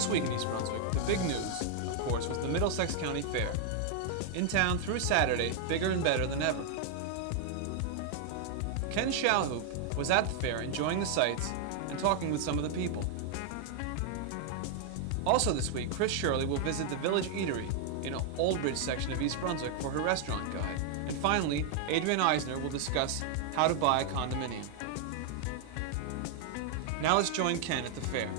This week in East Brunswick, the big news, of course, was the Middlesex County Fair. In town through Saturday, bigger and better than ever. Ken Shalhoop was at the fair enjoying the sights and talking with some of the people. Also this week, Shirley will visit the Village Eatery in the Old Bridge section of East Brunswick for her restaurant guide. And finally, Adrian Eisner will discuss how to buy a condominium. Now let's join Ken at the fair.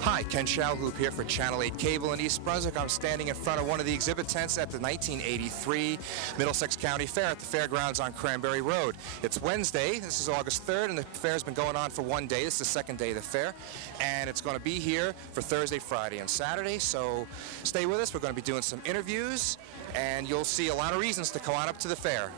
Hi, Ken Shalhoop here for Channel 8 Cable in East Brunswick. I'm standing in front of one of the exhibit tents at the 1983 Middlesex County Fair at the fairgrounds on Cranberry Road. It's Wednesday, this is August 3rd, and the fair's been going on for one day. This is the second day of the fair, and it's going to be here for Thursday, Friday, and Saturday, so stay with us. We're going to be doing some interviews, and you'll see a lot of reasons to come on up to the fair.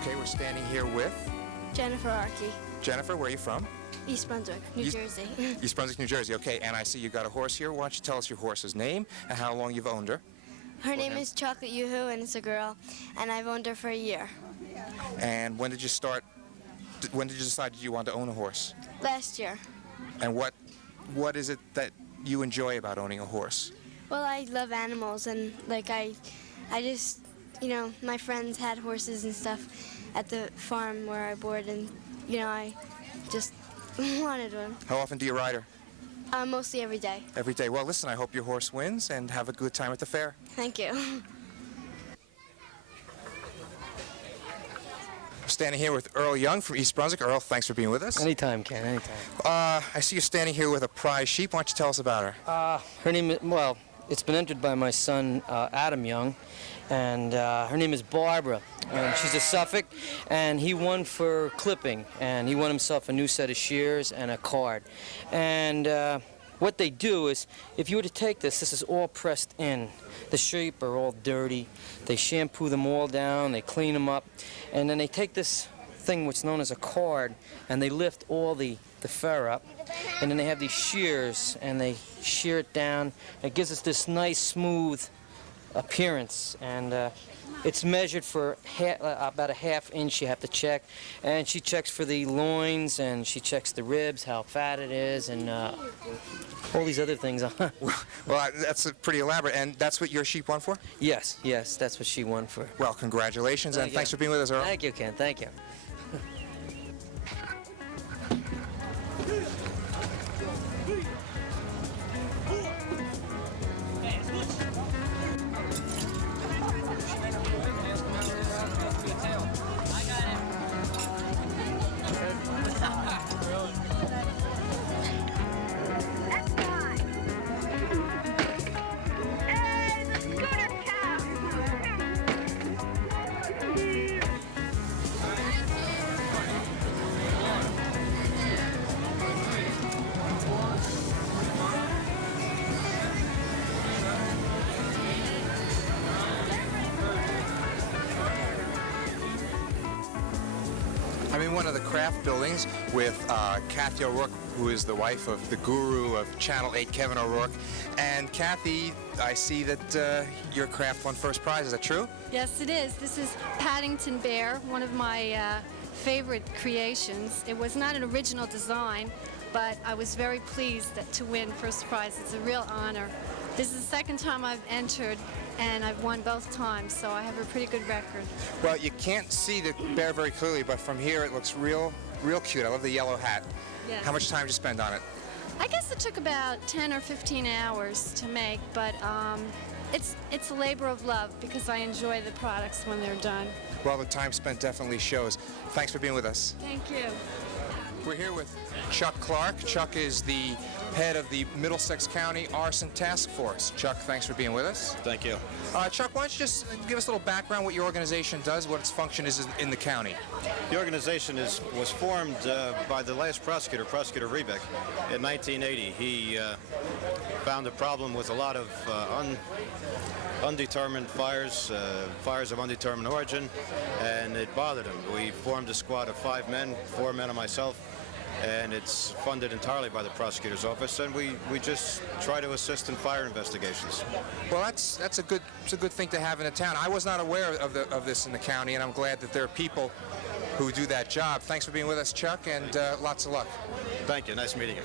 Okay, we're standing here with Jennifer Arkey. Jennifer. Where are you from? East Brunswick, New Jersey. East Brunswick, New Jersey. Okay, and I see you got a horse here. Why don't you tell us your horse's name and how long you've owned her? Her name is Chocolate Yoo-Hoo, and it's a girl, and I've owned her for a year. And when did you start? When did you decide you want to own a horse? Last year. And what is it that you enjoy about owning a horse? Well, I love animals, and like I just, you know, my friends had horses and stuff at the farm where I board, and you know, I just wanted one. How often do you ride her? Mostly every day. Every day. Well, listen, I hope your horse wins and have a good time at the fair. Thank you. Standing here with Earl Young from East Brunswick. Earl, thanks for being with us. Anytime, Ken, anytime. I see you standing here with a prize sheep. Why don't you tell us about her? Her name is, well, it's been entered by my son, Adam Young, and her name is Barbara. And she's a Suffolk, and he won for clipping, and he won himself a new set of shears and a card. And what they do is, if you were to take this is all pressed in. The sheep are all dirty. They shampoo them all down, they clean them up, and then they take this thing what's known as a card, and they lift all the fur up, and then they have these shears, and they shear it down. It gives us this nice, smooth appearance, and it's measured for about a ½ inch you have to check, and she checks for the loins, and she checks the ribs, how fat it is, and all these other things. Well, that's pretty elaborate, and that's what your sheep won for? Yes, that's what she won for. Well, congratulations, and thanks for being with us, Earl. Thank you, Ken, thank you. I'm in one of the craft buildings with Kathy O'Rourke, who is the wife of the guru of Channel 8, Kevin O'Rourke. And Kathy, I see that your craft won first prize. Is that true? Yes, it is. This is Paddington Bear, one of my favorite creations. It was not an original design, but I was very pleased to win first prize. It's a real honor. This is the second time I've entered, and I've won both times, so I have a pretty good record. Well, you can't see the bear very clearly, but from here it looks real cute. I love the yellow hat. Yes. How much time did you spend on it? I guess it took about 10 or 15 hours to make, but it's a labor of love because I enjoy the products when they're done. Well, the time spent definitely shows. Thanks for being with us. Thank you. We're here with Chuck Clark. Chuck is the head of the Middlesex County Arson Task Force. Chuck, thanks for being with us. Thank you. Chuck, why don't you just give us a little background what your organization does, what its function is in the county? The organization was formed by the last prosecutor, Prosecutor Rebeck, in 1980. He found a problem with a lot of undetermined fires, fires of undetermined origin, and it bothered him. We formed a squad of 5 men, 4 men and myself, and it's funded entirely by the prosecutor's office, and we just try to assist in fire investigations. Well, it's a good thing to have in a town. I was not aware of this in the county, and I'm glad that there are people who do that job. Thanks for being with us, Chuck, and lots of luck. Thank you. Nice meeting you.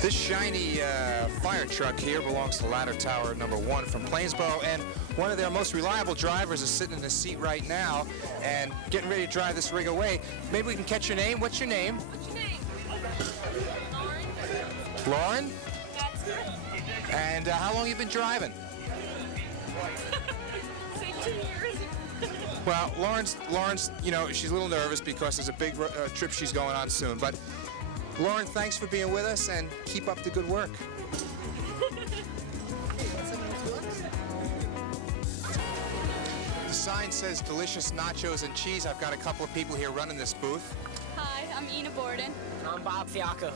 This shiny fire truck here belongs to Ladder Tower number 1 from Plainsboro, and one of their most reliable drivers is sitting in the seat right now and getting ready to drive this rig away. Maybe we can catch your name. What's your name? What's your name? Lauren? That's good. And how long you been driving? Say 2 years. Well, Lauren's, you know, she's a little nervous because there's a big trip she's going on soon, but Lauren, thanks for being with us, and keep up the good work. The sign says delicious nachos and cheese. I've got a couple of people here running this booth. Hi, I'm Ina Borden. I'm Bob Fiacco.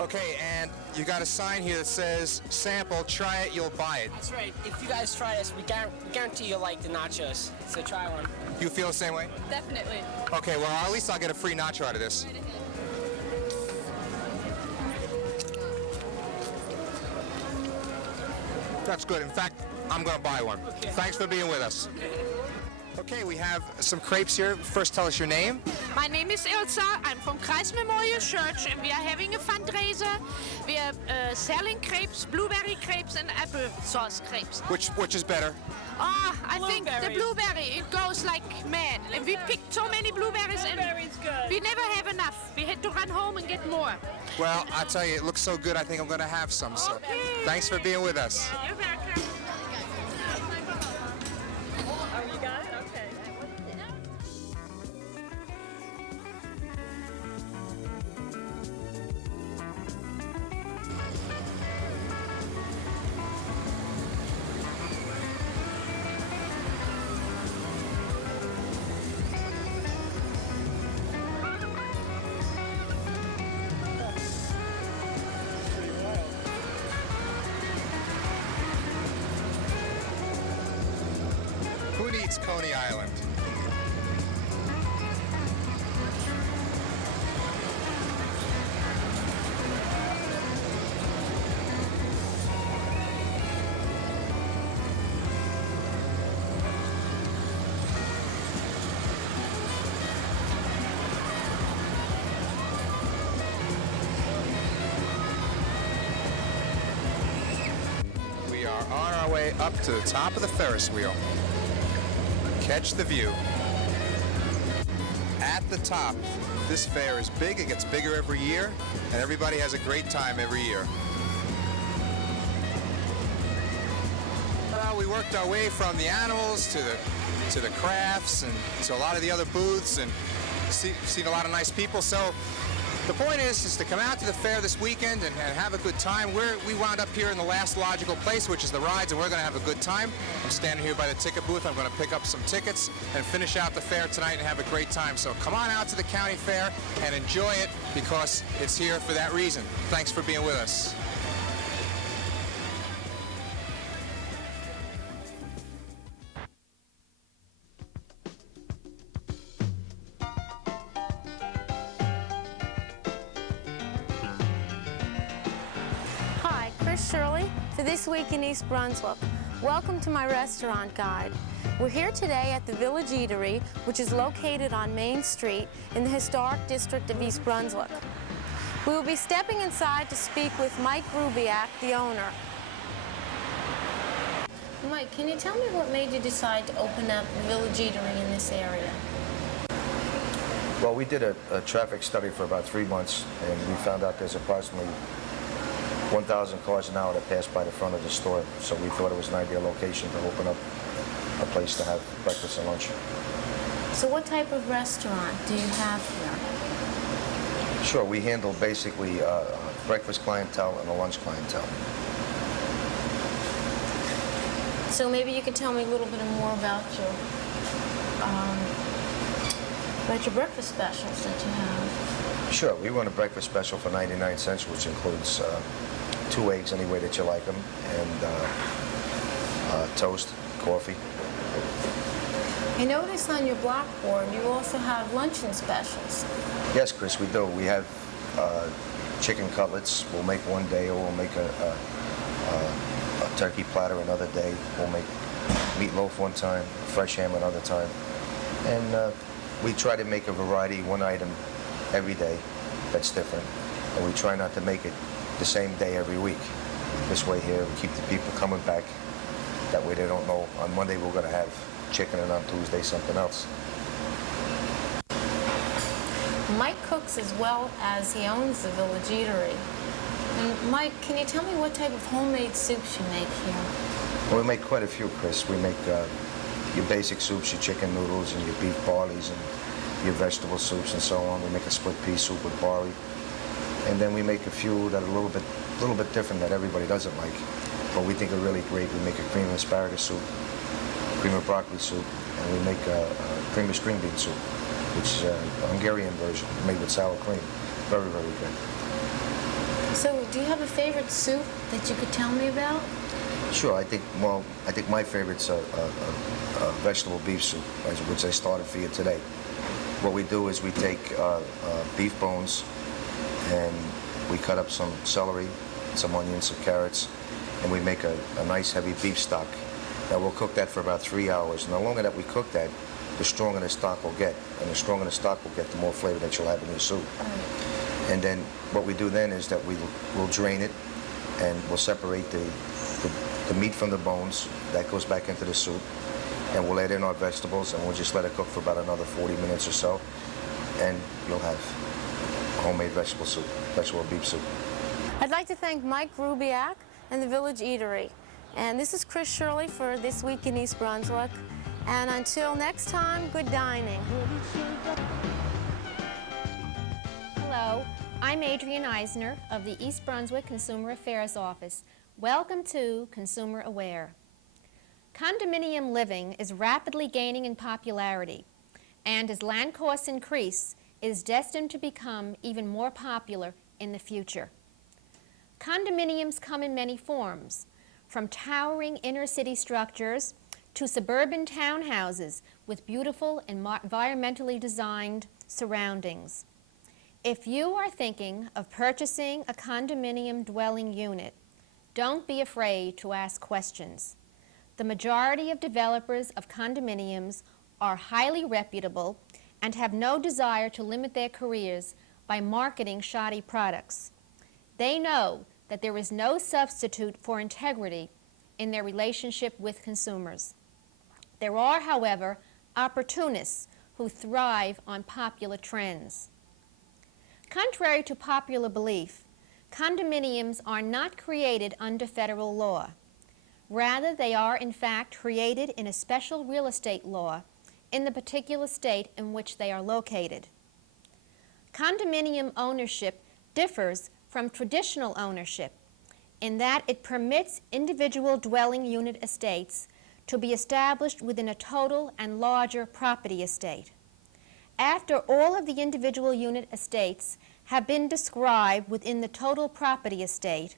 Okay, and you got a sign here that says, sample, try it, you'll buy it. That's right. If you guys try this, we guarantee you'll like the nachos. So try one. You feel the same way? Definitely. Okay, well, at least I'll get a free nacho out of this. Right ahead. That's good. In fact, I'm going to buy one. Okay. Thanks for being with us. Okay, we have some crepes here. First, tell us your name. My name is Elsa. I'm from Christ Memorial Church, and we are having a fundraiser. We are selling crepes, blueberry crepes, and applesauce crepes. Which is better? I think the blueberry, it goes like mad. And we picked so many blueberries, and we never have enough. We had to run home and get more. Well, I tell you, it looks so good, I think I'm going to have some. So thanks for being with us. You're welcome. Oh, you got it? Okay. Who needs Coney Island? We are on our way up to the top of the Ferris wheel. Catch the view. At the top, this fair is big. It gets bigger every year, and everybody has a great time every year. We worked our way from the animals to the crafts and to a lot of the other booths, and seen a lot of nice people. So the point is to come out to the fair this weekend and have a good time. We wound up here in the last logical place, which is the rides, and we're going to have a good time. I'm standing here by the ticket booth. I'm going to pick up some tickets and finish out the fair tonight and have a great time. So come on out to the county fair and enjoy it, because it's here for that reason. Thanks for being with us. Shirley for This Week in East Brunswick. Welcome to my restaurant guide. We're here today at the Village Eatery, which is located on Main Street in the historic district of East Brunswick. We will be stepping inside to speak with Mike Rubiak, the owner. Mike, can you tell me what made you decide to open up the Village Eatery in this area? Well, we did a traffic study for about 3 months, and we found out there's approximately 1,000 cars an hour that pass by the front of the store, so we thought it was an ideal location to open up a place to have breakfast and lunch. So what type of restaurant do you have here? Sure, we handle basically breakfast clientele and a lunch clientele. So maybe you could tell me a little bit more about your breakfast specials that you have. Sure, we run a breakfast special for 99 cents, which includes 2 eggs any way that you like them, and toast, coffee. I noticed on your blackboard you also have luncheon specials. Yes, Chris, we do. We have chicken cutlets. We'll make one day, or we'll make a turkey platter another day. We'll make meatloaf one time, fresh ham another time. And we try to make a variety, one item every day that's different. And we try not to make it the same day every week. This way here, we keep the people coming back. That way they don't know on Monday we're going to have chicken and on Tuesday something else. Mike cooks as well as he owns the Village Eatery. And Mike, can you tell me what type of homemade soups you make here? Well, we make quite a few, Chris. We make your basic soups, your chicken noodles and your beef barleys and your vegetable soups and so on. We make a split pea soup with barley. And then we make a few that are a little bit different that everybody doesn't like, but we think are really great. We make a cream of asparagus soup, cream of broccoli soup, and we make a cream of string bean soup, which is a Hungarian version made with sour cream. Very, very good. So, do you have a favorite soup that you could tell me about? Sure. I think my favorite's a vegetable beef soup, which I started for you today. What we do is we take beef bones and we cut up some celery, some onions, some carrots, and we make a nice heavy beef stock. Now we'll cook that for about 3 hours. And the longer that we cook that, the stronger the stock will get. And the stronger the stock will get, the more flavor that you'll have in your soup. And then what we do then is that we'll drain it and we'll separate the meat from the bones. That goes back into the soup. And we'll add in our vegetables and we'll just let it cook for about another 40 minutes or so. And you'll have homemade vegetable soup, vegetable beef soup. I'd like to thank Mike Rubiak and the Village Eatery. And this is Chris Shirley for This Week in East Brunswick. And until next time, good dining. Hello, I'm Adrienne Eisner of the East Brunswick Consumer Affairs Office. Welcome to Consumer Aware. Condominium living is rapidly gaining in popularity, and as land costs increase, it is destined to become even more popular in the future. Condominiums come in many forms, from towering inner-city structures to suburban townhouses with beautiful and environmentally designed surroundings. If you are thinking of purchasing a condominium dwelling unit, don't be afraid to ask questions. The majority of developers of condominiums are highly reputable and have no desire to limit their careers by marketing shoddy products. They know that there is no substitute for integrity in their relationship with consumers. There are, however, opportunists who thrive on popular trends. Contrary to popular belief, condominiums are not created under federal law. Rather, they are in fact created in a special real estate law in the particular state in which they are located. Condominium ownership differs from traditional ownership in that it permits individual dwelling unit estates to be established within a total and larger property estate. After all of the individual unit estates have been described within the total property estate,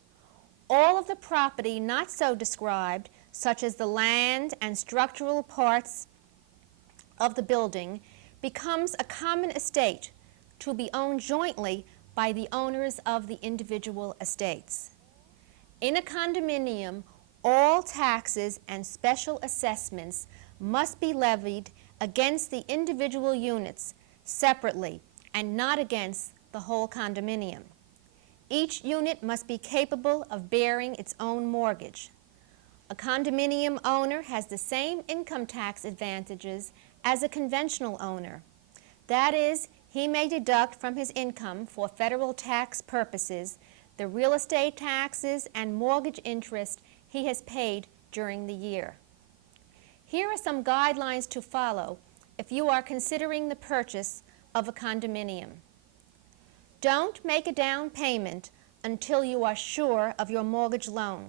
all of the property not so described, such as the land and structural parts of the building, becomes a common estate to be owned jointly by the owners of the individual estates. In a condominium, all taxes and special assessments must be levied against the individual units separately and not against the whole condominium. Each unit must be capable of bearing its own mortgage. A condominium owner has the same income tax advantages as a conventional owner. That is, he may deduct from his income for federal tax purposes the real estate taxes and mortgage interest he has paid during the year. Here are some guidelines to follow if you are considering the purchase of a condominium. Don't make a down payment until you are sure of your mortgage loan,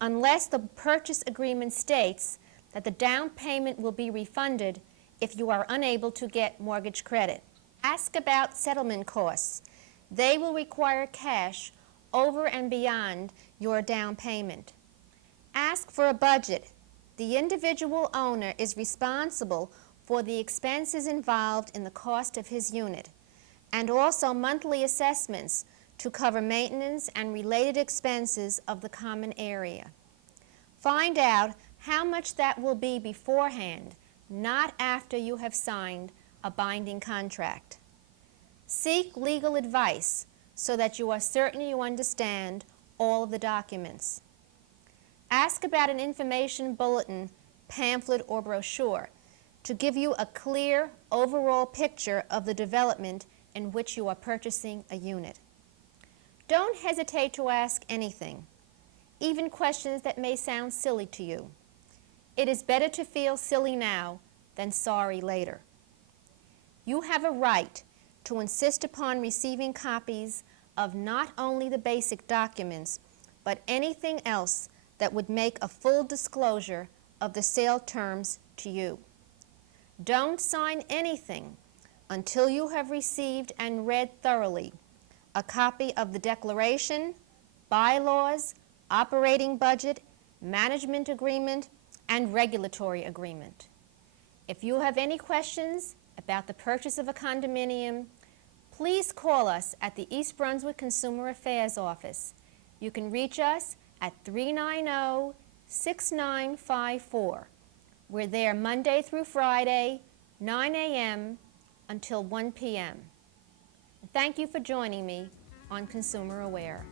unless the purchase agreement states that the down payment will be refunded if you are unable to get mortgage credit. Ask about settlement costs. They will require cash over and beyond your down payment. Ask for a budget. The individual owner is responsible for the expenses involved in the cost of his unit, and also monthly assessments to cover maintenance and related expenses of the common area. Find out how much that will be beforehand, not after you have signed a binding contract. Seek legal advice so that you are certain you understand all of the documents. Ask about an information bulletin, pamphlet, or brochure to give you a clear overall picture of the development in which you are purchasing a unit. Don't hesitate to ask anything, even questions that may sound silly to you. It is better to feel silly now than sorry later. You have a right to insist upon receiving copies of not only the basic documents, but anything else that would make a full disclosure of the sale terms to you. Don't sign anything until you have received and read thoroughly a copy of the declaration, bylaws, operating budget, management agreement, and regulatory agreement. If you have any questions about the purchase of a condominium, please call us at the East Brunswick Consumer Affairs Office. You can reach us at 390-6954. We're there Monday through Friday, 9 a.m. until 1 p.m. Thank you for joining me on Consumer Aware.